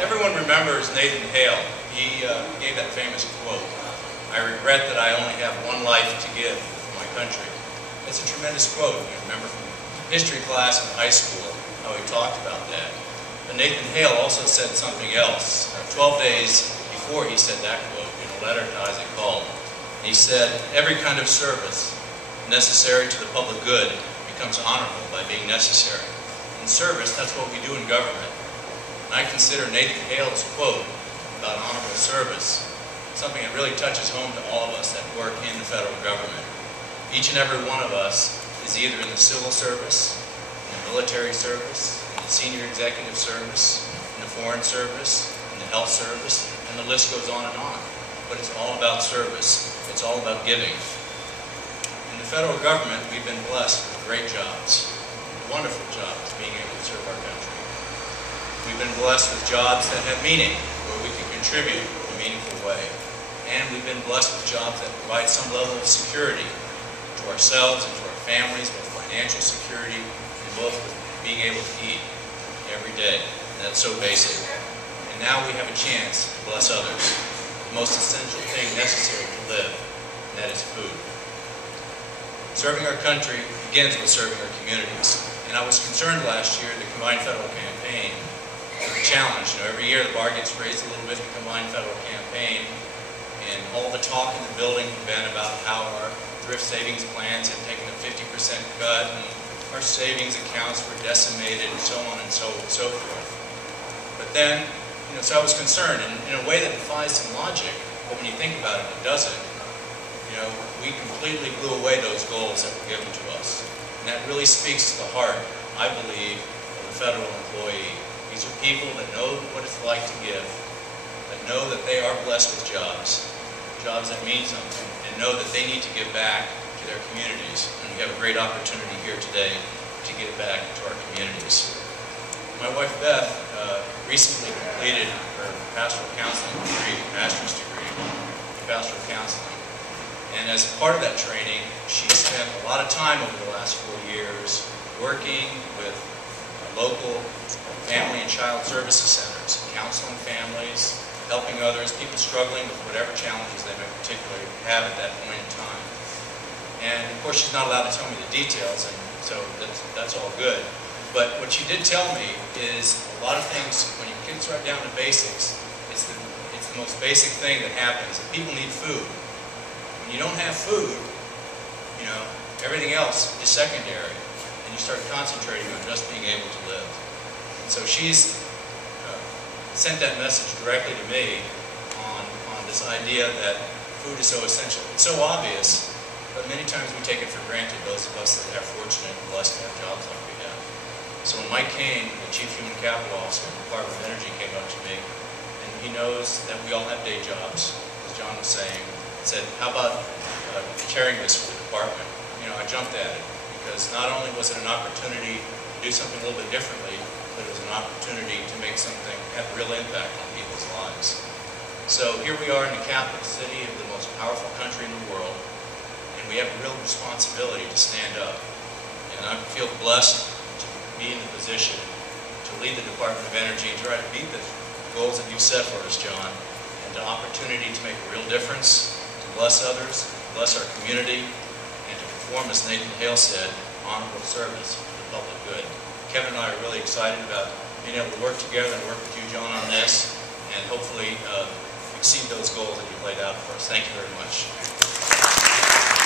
Everyone remembers Nathan Hale. He gave that famous quote, "I regret that I only have one life to give for my country." It's a tremendous quote. You remember from history class in high school how he talked about that. But Nathan Hale also said something else. 12 days before he said that quote in a letter to Isaac Ball, he said, "Every kind of service necessary to the public good becomes honorable by being necessary." In service, that's what we do in government. And I consider Nathan Hale's quote about honorable service something that really touches home to all of us that work in the federal government. Each and every one of us is either in the civil service, in the military service, in the senior executive service, in the foreign service, in the health service, and the list goes on and on. But it's all about service. It's all about giving. In the federal government, we've been blessed with great jobs, wonderful jobs, being able to serve our country. We've been blessed with jobs that have meaning, where we can contribute in a meaningful way. And we've been blessed with jobs that provide some level of security to ourselves and to our families, both financial security and both being able to eat every day. And that's so basic. And now we have a chance to bless others. The most essential thing necessary to live, and that is food. Serving our country begins with serving our communities. And I was concerned last year, the Combined Federal Campaign, with the challenge. You know, every year the bar gets raised a little bit in the Combined Federal Campaign, and all the talk in the building had been about how our thrift savings plans had taken a 50% cut, and our savings accounts were decimated, and so on and so forth. But then, you know, so I was concerned, and in a way that defies some logic, but when you think about it, it doesn't. You know, we completely blew away those goals that were given to us. And that really speaks to the heart, I believe, of the federal employee. These are people that know what it's like to give, that know that they are blessed with jobs that mean something, and know that they need to give back to their communities. And we have a great opportunity here today to give back to our communities. My wife Beth recently completed her pastoral counseling degree, master's degree in pastoral counseling. And as part of that training, she spent a lot of time over the last 4 years working with local family and child services centers, counseling families, helping others, people struggling with whatever challenges they may particularly have at that point in time. And of course, she's not allowed to tell me the details, and so that's all good. But what she did tell me is a lot of things, when you get right down to basics, it's the most basic thing that happens. People need food. When you don't have food, you know, everything else is secondary, and you start concentrating on just being able to live. And so she's sent that message directly to me on this idea that food is so essential. It's so obvious, but many times we take it for granted, those of us that are fortunate and blessed to have jobs like we have. So when Mike Kane, the Chief Human Capital Officer of the Department of Energy, came up to me, and he knows that we all have day jobs, as John was saying, said, "How about chairing this for the department?" You know, I jumped at it, because not only was it an opportunity to do something a little bit differently, but it was an opportunity to make something have a real impact on people's lives. So here we are in the capital city of the most powerful country in the world, and we have a real responsibility to stand up. And I feel blessed to be in the position to lead the Department of Energy and try to meet the goals that you've set for us, John, and the opportunity to make a real difference, to bless others, bless our community, and to perform, as Nathan Hale said, honorable service to the public good. Kevin and I are really excited about being able to work together and work with you, John, on this, and hopefully exceed those goals that you've laid out for us. Thank you very much.